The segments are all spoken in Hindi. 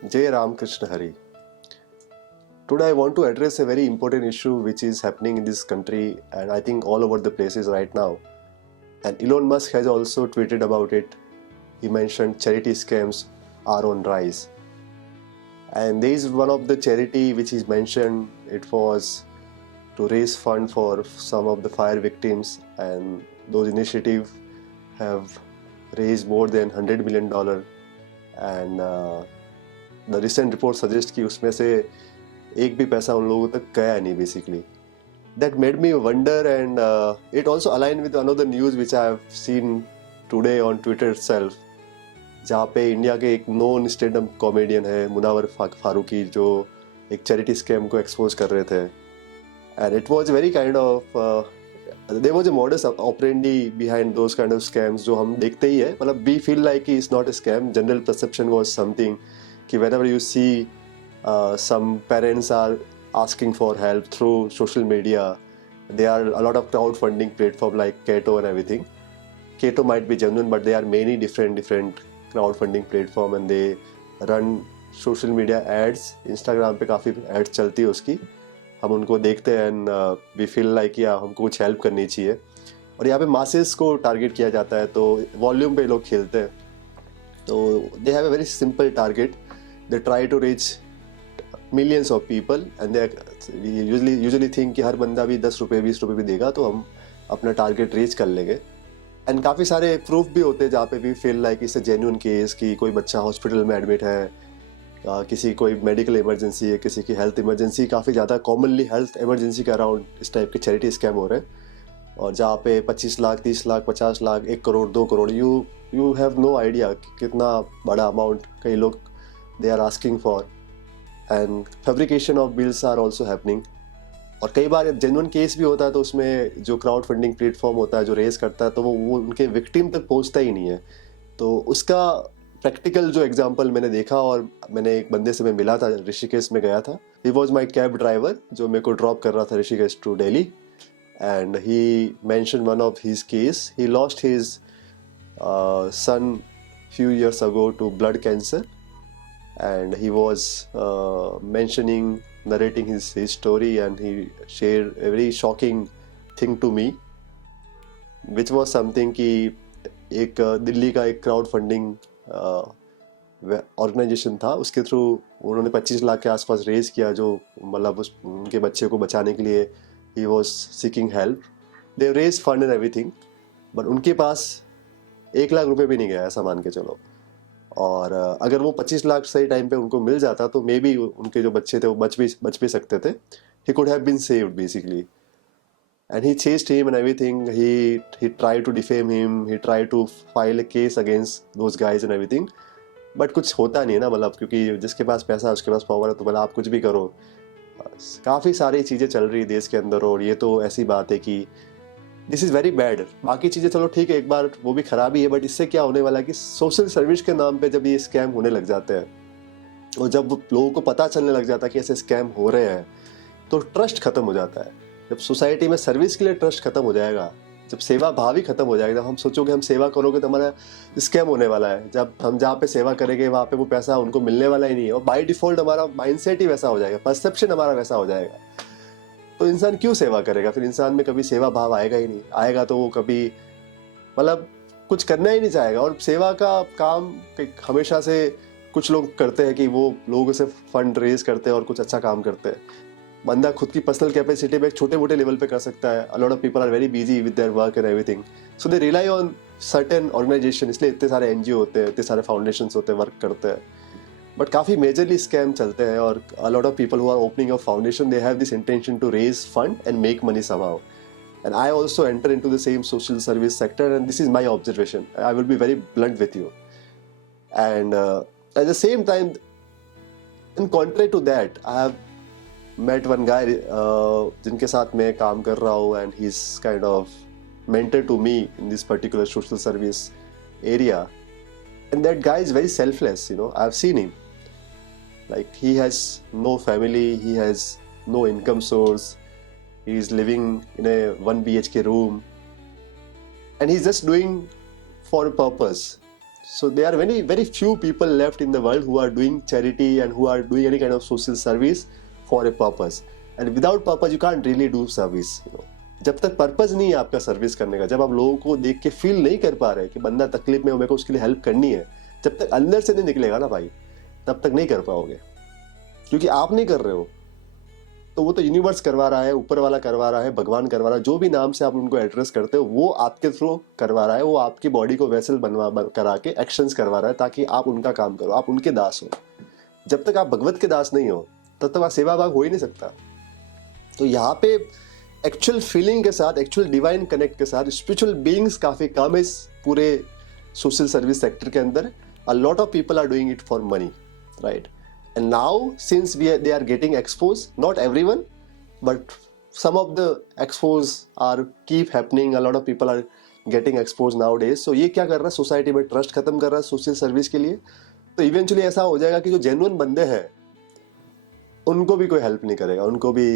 Jai Ram Krishna Hari. Today I want to address a very important issue which is happening in this country and I think all over the places right now. And Elon Musk has also tweeted about it. He mentioned charity scams are on rise. And there is one of the charity which is mentioned. It was to raise fund for some of the fire victims, and those initiatives have raised more than $100 million. And the recent report suggests कि उसमें से एक भी पैसा उन लोगों तक गया नहीं basically. That made me wonder, and it also aligned with another news which I have seen today on Twitter itself, जहाँ पे इंडिया के एक नॉन स्टैंड अप कॉमेडियन है मुनावर फारूकी जो एक चैरिटी स्कैम को एक्सपोज कर रहे थे. And it was very kind of there was a modus operandi behind those kind of scams जो हम देखते ही है. मतलब we feel like it's not a scam. General perception was something कि whenever you see some parents are asking for help through social media, there are a lot of crowdfunding platform like Keto and everything. Keto might be genuine, but there are many different crowdfunding platform and they run social media ads. Instagram पे काफ़ी ads चलती है उसकी, हम उनको देखते हैं एंड वी फील लाइक या हमको कुछ हेल्प करनी चाहिए. और यहाँ पे मासेस को टारगेट किया जाता है तो वॉल्यूम पे लोग खेलते हैं. तो they have a very simple target. They try to reach millions of people and they usually think कि हर बंदा भी 10 रुपये 20 रुपये भी देगा तो हम अपना टारगेट रीच कर लेंगे. एंड काफ़ी सारे प्रूफ भी होते हैं जहाँ पे we feel like it's a genuine case कि कोई बच्चा हॉस्पिटल में एडमिट है, किसी कोई मेडिकल इमरजेंसी है, किसी की हेल्थ इमरजेंसी. काफ़ी ज़्यादा कॉमनली हेल्थ इमरजेंसी के अराउंड इस टाइप के चैरिटी स्कैम हो रहे हैं. और जहाँ पे 25 lakh 30 lakh 50 lakh 1 crore 2 crore you have no idea कितना बड़ा अमाउंट कई लोग they are asking for. And fabrication of bills are also happening. और कई बार जेन्युइन केस भी होता है तो उसमें जो क्राउड फंडिंग प्लेटफॉर्म होता है जो रेज करता है तो वो उनके विक्टिम तक पहुँचता ही नहीं है. तो उसका प्रैक्टिकल जो एग्जांपल मैंने देखा, और मैंने एक बंदे से मैं मिला था, ऋषिकेश में गया था. He was my cab driver जो मेरे को ड्रॉप कर रहा था Rishikesh to Delhi. And he mention one of his case. He lost his son few years ago to blood cancer, and he was narrating his story, and he shared a very shocking thing to me, which was something कि एक दिल्ली का एक क्राउड फंडिंग ऑर्गेनाइजेशन था, उसके थ्रू उन्होंने 25 लाख के आसपास रेज किया जो मतलब उनके बच्चे को बचाने के लिए he was seeking help. They raise fund and everything, but उनके पास 1 लाख रुपए भी नहीं गया ऐसा मान के चलो. और अगर वो 25 लाख सही टाइम पे उनको मिल जाता तो मे बी उनके जो बच्चे थे वो बच भी सकते थे. He could have been saved basically. And he chased him and everything. He tried to defame him. He tried to file a case against those guys and everything. But कुछ होता नहीं है ना, मतलब क्योंकि जिसके पास पैसा है उसके पास पावर है तो भला आप कुछ भी करो. काफ़ी सारी चीज़ें चल रही देश के अंदर, और ये तो ऐसी बात है कि दिस इज़ वेरी बैड. बाकी चीज़ें चलो ठीक है, एक बार वो भी खराबी है, बट इससे क्या होने वाला है कि सोशल सर्विस के नाम पे जब ये स्कैम होने लग जाते हैं और जब लोगों को पता चलने लग जाता है कि ऐसे स्कैम हो रहे हैं तो ट्रस्ट खत्म हो जाता है. जब सोसाइटी में सर्विस के लिए ट्रस्ट खत्म हो जाएगा, जब सेवा भाव ही खत्म हो जाएगा, जब हम सोचोगे हम सेवा करोगे तो हमारा स्कैम होने वाला है. जब हम जहाँ पे सेवा करेंगे वहाँ पे वो पैसा उनको मिलने वाला ही नहीं है, और बाय डिफॉल्ट हमारा माइंडसेट ही वैसा हो जाएगा, परसेप्शन हमारा वैसा हो जाएगा. तो इंसान क्यों सेवा करेगा? फिर इंसान में कभी सेवा भाव आएगा ही नहीं. आएगा तो वो कभी मतलब कुछ करना ही नहीं चाहेगा. और सेवा का काम हमेशा से कुछ लोग करते हैं कि वो लोगों से फंड रेज करते हैं और कुछ अच्छा काम करते हैं. बंदा खुद की पर्सनल कैपेसिटी पे छोटे मोटे लेवल पे कर सकता है. A lot of people are very busy with their work and everything, so they rely on certain organisation. इसलिए इतने सारे एनजीओ होते हैं, इतने सारे फाउंडेशंस होते हैं, वर्क करते हैं. बट काफ़ी मेजरली स्कैम चलते हैं, और a lot of people who are opening a foundation they have this intention to raise fund and make money somehow. And I also enter into the same social service sector, and this is my observation. I will be very blunt with you. And at the same time, in contrary to that, I have met one guy जिनके साथ मैं काम कर रहा हूँ, and he's kind of mentor to me in this particular social service area. And that guy is very selfless, I've seen him. Like, he has no family, he has no income source. He is living in a 1 BHK room, and he's just doing for a purpose. So there are very few people left in the world who are doing charity and who are doing any kind of social service for a purpose. And without purpose you can't really do service. जब तक पर्पस नहीं है आपका सर्विस करने का, जब आप लोगों को देख के फील नहीं कर पा रहे कि बंदा तकलीफ में हो, मेरे को उसके लिए हेल्प करनी है, जब तक अंदर से नहीं निकलेगा ना भाई, तब तक नहीं कर पाओगे. क्योंकि आप नहीं कर रहे हो तो वो तो यूनिवर्स करवा रहा है, ऊपर वाला करवा रहा है, भगवान करवा रहा है, जो भी नाम से आप उनको एड्रेस करते हो वो आपके थ्रू करवा रहा है. वो आपकी बॉडी को वेसल करा के एक्शंस करवा रहा है ताकि आप उनका काम करो, आप उनके दास हो. जब तक आप भगवत के दास नहीं हो तब तक आप सेवा भाग हो ही नहीं सकता. तो यहाँ पे एक्चुअल फीलिंग के साथ, एक्चुअल डिवाइन कनेक्ट के साथ स्पिरिचुअल बीइंग्स काफ़ी कम है इस पूरे सोशल सर्विस सेक्टर के अंदर. A lot of people are doing it for money, right? And now since they are getting exposed, not everyone, but some of the expos are keep happening. A lot of people are getting exposed nowadays. So ये क्या कर रहा है, सोसाइटी में ट्रस्ट खत्म कर रहा है सोशल सर्विस के लिए. तो इवेंचुअली ऐसा हो जाएगा कि जो जेन्युइन बंदे हैं उनको भी कोई हेल्प नहीं करेगा. उनको भी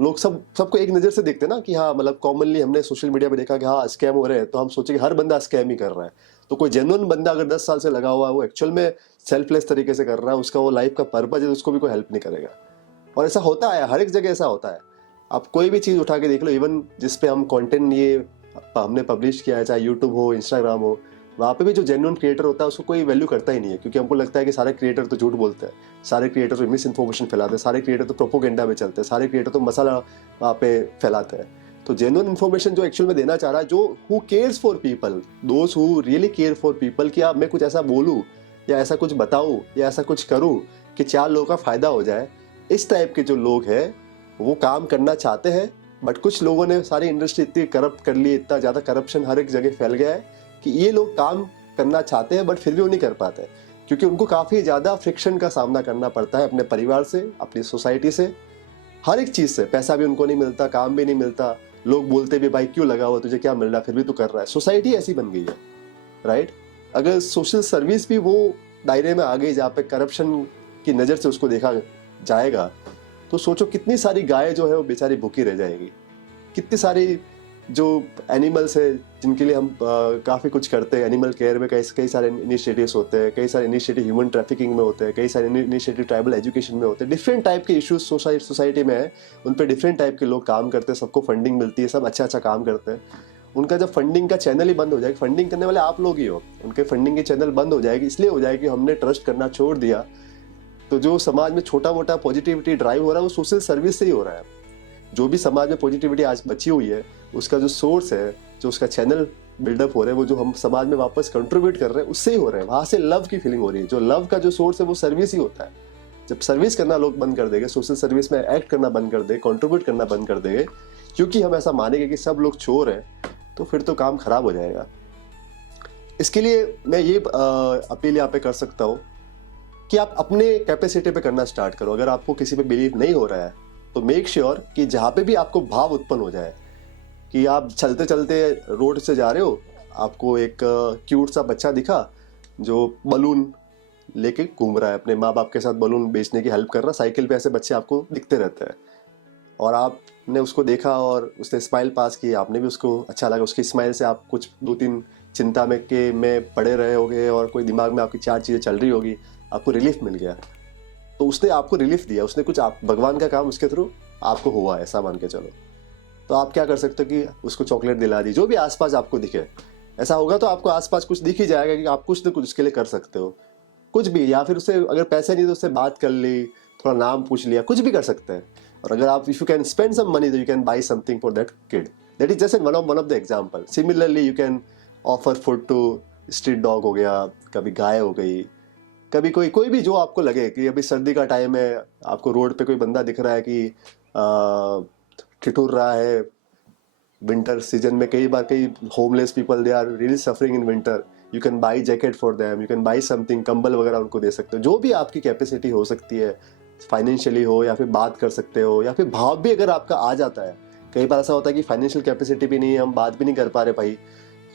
लोग सबको एक नज़र से देखते हैं ना कि हाँ, मतलब कॉमनली हमने सोशल मीडिया पे देखा कि हाँ स्कैम हो रहे हैं, तो हम सोचे कि हर बंदा स्कैम ही कर रहा है. तो कोई जेन्युइन बंदा अगर 10 साल से लगा हुआ है, वो एक्चुअल में सेल्फलेस तरीके से कर रहा है, उसका वो लाइफ का पर्पज है, उसको भी कोई हेल्प नहीं करेगा. और ऐसा होता है, हर एक जगह ऐसा होता है. आप कोई भी चीज़ उठा के देख लो, इवन जिस पे हम कंटेंट ये हमने पब्लिश किया है, चाहे यूट्यूब हो, इंस्टाग्राम हो, वहाँ पे भी जो जेन्युइन क्रिएटर होता है उसको कोई वैल्यू करता ही नहीं है. क्योंकि हमको लगता है कि सारे क्रिएटर तो झूठ बोलते हैं, सारे क्रिएटर तो मिस इन्फॉर्मेशन फैलाते हैं, सारे क्रिएटर तो प्रोपोगेंडा में चलते हैं, सारे क्रिएटर तो मसाला वहाँ पे फैलाते हैं. तो जेन्युइन इन्फॉर्मेशन जो एक्चुअल में देना चाह रहा है, जो who cares for people, those who really care for people, कि आप मैं कुछ ऐसा बोलूँ या ऐसा कुछ बताऊँ या ऐसा कुछ करूँ कि 4 लोगों का फ़ायदा हो जाए, इस टाइप के जो लोग हैं वो काम करना चाहते हैं. बट कुछ लोगों ने सारी इंडस्ट्री इतनी करप्ट कर ली, इतना ज़्यादा करप्शन हर एक जगह फैल गया है कि ये लोग काम करना चाहते हैं बट फिर भी वो नहीं कर पाते. क्योंकि उनको काफ़ी ज़्यादा फ्रिक्शन का सामना करना पड़ता है अपने परिवार से, अपनी सोसाइटी से, हर एक चीज़ से. पैसा भी उनको नहीं मिलता, काम भी नहीं मिलता. लोग बोलते भी भाई क्यों लगा हुआ, तुझे क्या मिल रहा है, फिर भी तू कर रहा है. सोसाइटी ऐसी बन गई है, राइट? अगर सोशल सर्विस भी वो दायरे में आ गई जहाँ पे करप्शन की नज़र से उसको देखा जाएगा, तो सोचो कितनी सारी गाय जो है वो बेचारी भूखी रह जाएगी. कितनी सारी जो एनिमल्स है जिनके लिए हम काफ़ी कुछ करते हैं, एनिमल केयर में कई सारे इनिशिएटिव्स होते हैं, कई सारे इनिशिएटिव ह्यूमन ट्रैफिकिंग में होते हैं, कई सारे इनिशिएटिव ट्राइबल एजुकेशन में होते हैं. डिफरेंट टाइप के इश्यूज सोसाइटी में है, उन पर डिफरेंट टाइप के लोग काम करते हैं, सबको फंडिंग मिलती है, सब अच्छा काम करते हैं. उनका जब फंडिंग का चैनल ही बंद हो जाएगा, फंडिंग करने वाले आप लोग ही हो, उनके फंडिंग के चैनल बंद हो जाएगी. इसलिए हो जाएगी हमने ट्रस्ट करना छोड़ दिया. तो जो समाज में छोटा मोटा पॉजिटिविटी ड्राइव हो रहा है वो सोशल सर्विस से ही हो रहा है. जो भी समाज में पॉजिटिविटी आज बची हुई है उसका जो सोर्स है, जो उसका चैनल बिल्डअप हो रहा है, वो जो हम समाज में वापस कंट्रीब्यूट कर रहे हैं उससे ही हो रहा है. वहाँ से लव की फीलिंग हो रही है. जो लव का जो सोर्स है वो सर्विस ही होता है. जब सर्विस करना लोग बंद कर देंगे, सोशल सर्विस में एक्ट करना बंद कर देंगे, कंट्रीब्यूट करना बंद कर देंगे, क्योंकि हम ऐसा मानेंगे कि सब लोग चोर हैं, तो फिर तो काम खराब हो जाएगा. इसके लिए मैं ये अपील यहाँ पे कर सकता हूँ कि आप अपने कैपेसिटी पे करना स्टार्ट करो. अगर आपको किसी पे बिलीव नहीं हो रहा है तो मेक श्योर कि जहाँ पे भी आपको भाव उत्पन्न हो जाए कि आप चलते चलते रोड से जा रहे हो, आपको एक क्यूट सा बच्चा दिखा जो बलून लेके घूम रहा है, अपने माँ बाप के साथ बलून बेचने की हेल्प कर रहा है. साइकिल पे ऐसे बच्चे आपको दिखते रहते हैं और आपने उसको देखा और उसने स्माइल पास की, आपने भी उसको अच्छा लगा. उसकी स्माइल से आप कुछ 2-3 चिंता में पड़े रहे होगे और कोई दिमाग में आपकी 4 चीज़ें चल रही होगी, आपको रिलीफ मिल गया. तो उसने आपको रिलीफ दिया, उसने कुछ भगवान का काम उसके थ्रू आपको हुआ, ऐसा मान के चलो. तो आप क्या कर सकते हो कि उसको चॉकलेट दिला दी, जो भी आसपास आपको दिखे. ऐसा होगा तो आपको आसपास कुछ दिख ही जाएगा कि आप कुछ न कुछ उसके लिए कर सकते हो, कुछ भी. या फिर उससे अगर पैसे नहीं तो उससे बात कर ली, थोड़ा नाम पूछ लिया, कुछ भी कर सकते हैं. और अगर आप if you can spend some money तो you can buy something for that kid. That is just one of the example. Similarly you can offer food to street dog हो गया, कभी गाय हो गई, कभी कोई भी जो आपको लगे कि अभी सर्दी का टाइम है, आपको रोड पे कोई बंदा दिख रहा है कि ठिठुर रहा है. विंटर सीजन में कई homeless people, they are really suffering in winter. You can buy jacket for them, you can buy something, कंबल वगैरह उनको दे सकते हो. जो भी आपकी कैपेसिटी हो सकती है, फाइनेंशियली हो या फिर बात कर सकते हो, या फिर भाव भी अगर आपका आ जाता है. कई बार ऐसा होता है कि फाइनेंशियल कैपेसिटी भी नहीं है, हम बात भी नहीं कर पा रहे भाई,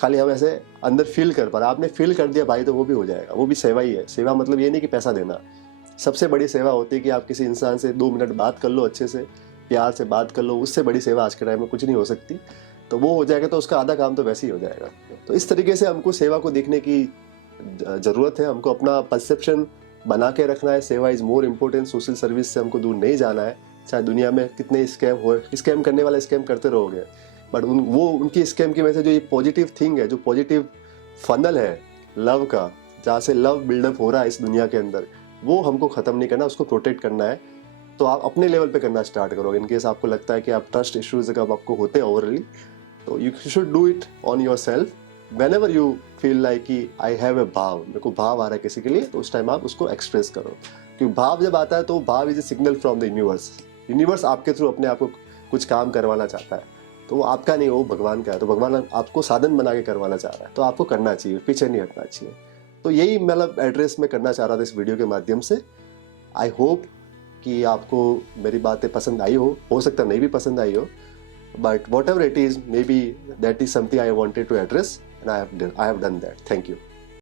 खाली हम ऐसे अंदर फील कर पा रहे. आपने फील कर दिया भाई तो वो भी हो जाएगा. वो भी सेवा ही है. सेवा मतलब ये नहीं कि पैसा देना. सबसे बड़ी सेवा होती है कि आप किसी इंसान से 2 मिनट बात कर लो, अच्छे से प्यार से बात कर लो. उससे बड़ी सेवा आज के टाइम में कुछ नहीं हो सकती. तो वो हो जाएगा तो उसका आधा काम तो वैसे ही हो जाएगा. तो इस तरीके से हमको सेवा को देखने की ज़रूरत है, हमको अपना परसेप्शन बना के रखना है। सेवा is more important, social service से हमको दूर नहीं जाना है। चाहे दुनिया में कितने स्कैम करने वाले स्कैम करते रहोगे, बट उनकी स्कैम की वजह से जो ये पॉजिटिव थिंग है, जो पॉजिटिव फनल है लव का, जहाँ से लव बिल्डअप हो रहा है इस दुनिया के अंदर, वो हमको ख़त्म नहीं करना, उसको प्रोटेक्ट करना है। तो आप अपने लेवल पे करना स्टार्ट करोगे। इनकेस आपको लगता है कि आप ट्रस्ट इश्यूज कब आपको होते हैं ओवरली, तो you should do it on your self. When ever you feel like कि आई हैव ए भाव, मेरे को भाव आ रहा है किसी के लिए, तो उस टाइम आप उसको एक्सप्रेस करो। क्योंकि भाव जब आता है तो भाव is a signal from the universe. Universe आपके थ्रू अपने आप को कुछ काम करवाना चाहता है, तो वो आपका नहीं, वो भगवान का है। तो भगवान आपको साधन बना के करवाना चाह रहा है, तो आपको करना चाहिए, पीछे नहीं हटना चाहिए। तो यही मतलब एड्रेस मैं करना चाह रहा था इस वीडियो के माध्यम से। आई होप कि आपको मेरी बातें पसंद आई हो सकता नहीं भी पसंद आई हो, but whatever it is, maybe that is something I wanted to address and I have done that. Thank you.